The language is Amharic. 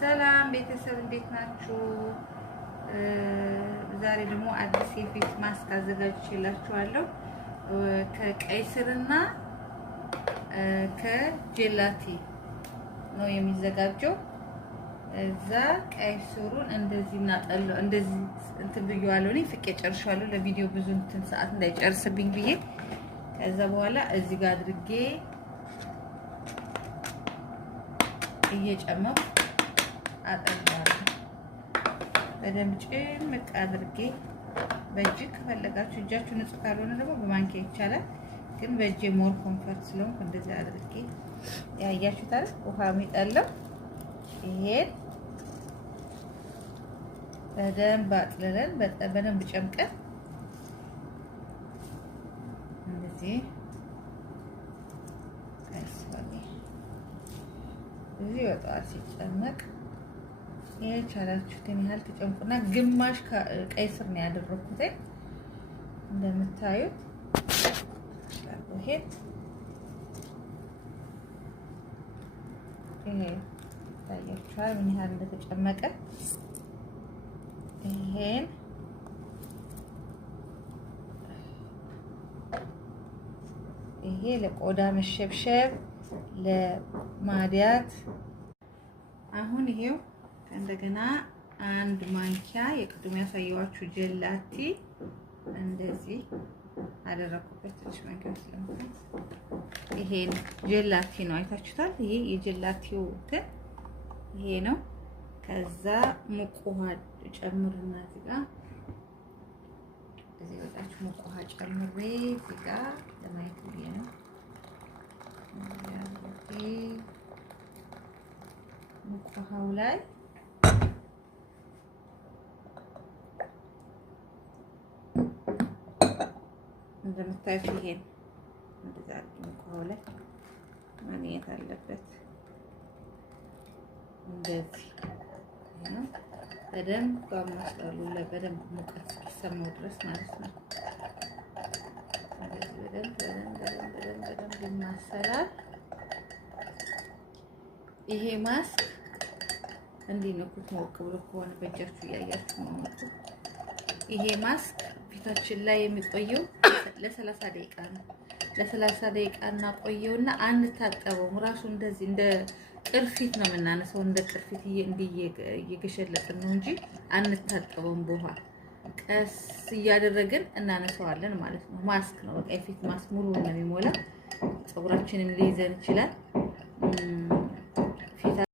ሰላም ቤተሰብ እንዴት ናችሁ? ዛሬ ደግሞ አዲስ የፊት ማስክ አዘጋጅቼላችኋለሁ። ከቀይ ስርና ከጀላቲ ነው የሚዘጋጀው። እዛ ቀይ ስሩን እንደዚህ እናጠለው እንደዚህ እንትን ብየዋለሁ። እኔ ፍቄ ጨርሻለሁ። ለቪዲዮ ብዙ እንትን ሰዓት እንዳይጨርስብኝ ብዬ ከዛ በኋላ እዚህ ጋር አድርጌ እየጨመቁ አጠለዋለሁ። በደንብ ጭምቅ አድርጌ በእጅ ከፈለጋችሁ እጃችሁ ንጹህ ካልሆነ ደግሞ በማንኪያ ይቻላል። ግን በእጄ ሞር ኮምፈርት ስለሆነ እንደዚህ አድርጌ ያያችሁት አይደል? ውሃ የሚጠለው ይሄን በደንብ አጥልለን በደንብ ጨምቀን እንደዚህ እዚህ ወጣው ሲጨመቅ የቻላችሁትን ያህል ተጨምቁና ግማሽ ቀይ ስር ነው ያደረኩት። እንደምታዩት ይሄ ታያችኋል ምን ያህል እንደተጨመቀ። ይሄ ለቆዳ መሸብሸብ ለማዲያት። አሁን ይሄው እንደገና አንድ ማንኪያ የቅድም ያሳየዋችሁ ጀላቲ እንደዚህ አደረኩበት። ትንሽ ማንኪያ ስለምታት ይሄን ጀላቲ ነው አይታችሁታል። ይሄ የጀላቲው እንትን ይሄ ነው። ከዛ ሙቅ ውሃ ጨምርና እዚህ ጋር እዚህ ወጣች ሙቅ ውሃ ጨምሬ እዚህ ጋር ለማየት ብዬ ነው። ሙቅ ውሃው ላይ እንደምታዩት ይሄን እንደዛ ሙቅ ውሃው ላይ ማግኘት አለበት። እንደዚህ ነው። በደንብ ባማስላሉ በደንብ ሙቀት እስኪሰማው ድረስ ማለት ነው። በደንብ ይማሰላል። ይሄ ማስክ እንዲነኩት ሞቅ ብሎ ከሆነ በእጃችሁ እያያችሁ ነው። ይሄ ማስክ ፊታችን ላይ የሚቆየው ለ30 ደቂቃ ነው። ለ30 ደቂቃ እናቆየውና አንታጠበውም። ራሱ እንደዚህ እንደ ቅርፊት ነው የምናነሳው። እንደ ቅርፊት እየገሸለጥን ነው እንጂ አንታጠበውም። በውሃ ቀስ እያደረግን እናነሳዋለን ማለት ነው። ማስክ ነው በቃ የፊት ማስክ ሙሉ ነው የሚሞላ። ፀጉራችንን ሊይዘን ይችላል።